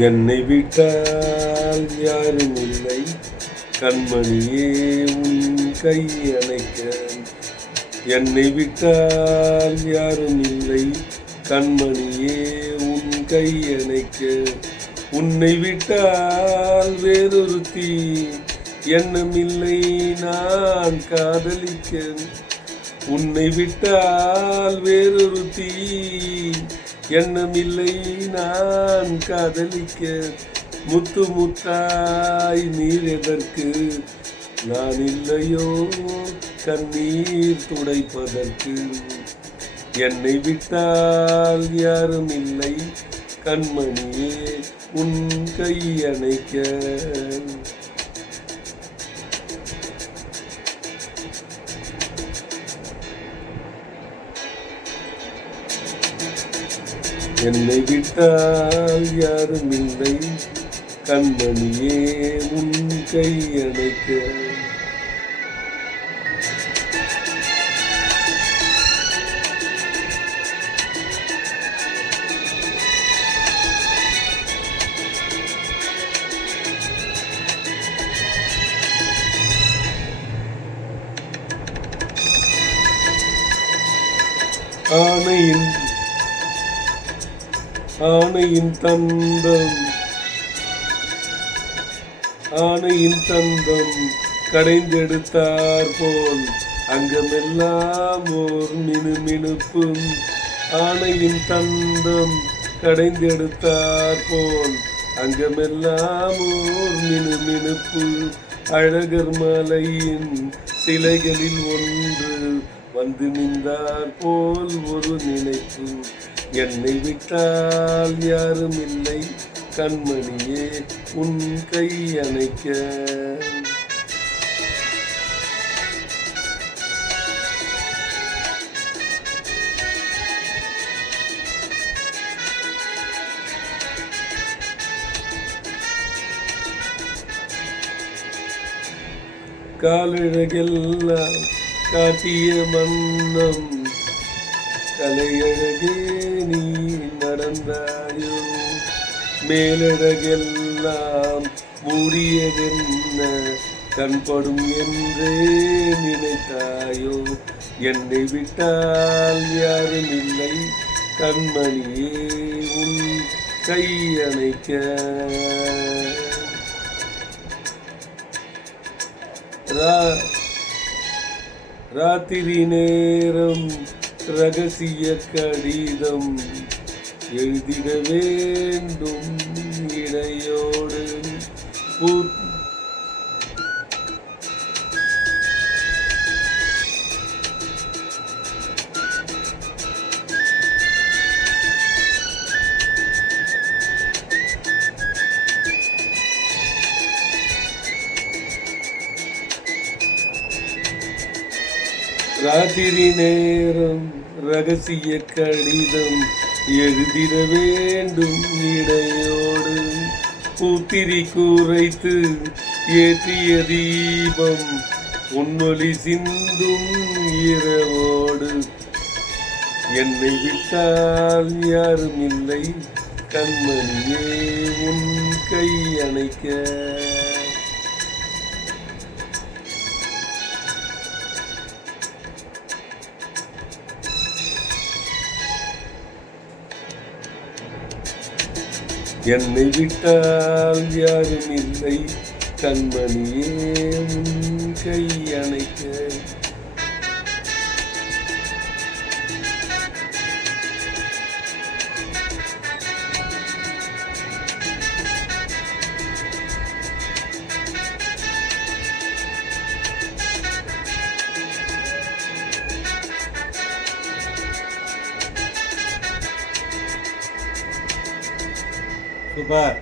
என்னை விட்டால் யாரும் இல்லை, கண்மணியே உன் கை அணைக்க. என்னை விட்டால் யாரும் இல்லை, கண்மணியே உன் கை அணைக்க. உன்னை விட்டால் வேறொருத்தி, எண்ணமில்லை நான் காதலிக்க. உன்னை விட்டால் வேறொருத்தி, எண்ணமில்லை நான் காதலிக்க. முத்து முத்தாய் நீர் எதற்கு, நான் இல்லையோ கண்ணீர் துடைப்பதற்கு. என்னை விட்டால் யாரும் இல்லை, கண்மணியே உன் கை அணைக்க. என்னை விட்டால் யாரும் இல்லை, கண்மணியே உன் கை அணைக்க. ஆணையின் தந்தம் கடைந்தெடுத்தார் போல் அங்கமெல்லாம் ஓர் மினுமினுப்பும். ஆணையின் தந்தம் கடைந்தெடுத்தார் போல் அங்கமெல்லாம் ஓர் மினுமினுப்பு. அழகர் மலையின் சிலைகளில் ஒன்று வந்து நின்றார் போல் ஒரு நினைப்பு. என்னை விட்டால் யாரும் இல்லை, கண்மணியே உன் கை அணைக்க. காலழகெல்லாம் காட்டிய மன்னம், கலையழகே நீ நடந்தாயோ. மேலழகெல்லாம் மூடியதென்ன, கண்படும் என்றே நினைத்தாயோ. என்னை விட்டால் யாரும் இல்லை, கண்மணியே உன் கை அணைக்க. ராத்திரி நேரம் ரகசிய கடிதம் எழுதிட வேண்டும் இடையோடு. ராத்திரி நேரம் ரகசிய கடிதம் எழுதிட வேண்டும் இடையோடு. பூத்திரி குறைத்து ஏற்றிய தீபம் பொன்னொலி சிந்தும் இரவோடு. என்னை விட்டால் யாரும் இல்லை, கண்மணியே உன் கை அணைக்க. என்னை விட்டால் யாரும் இல்லை, கண்மணியே உன் கை அணைக்க. சூப்பர்.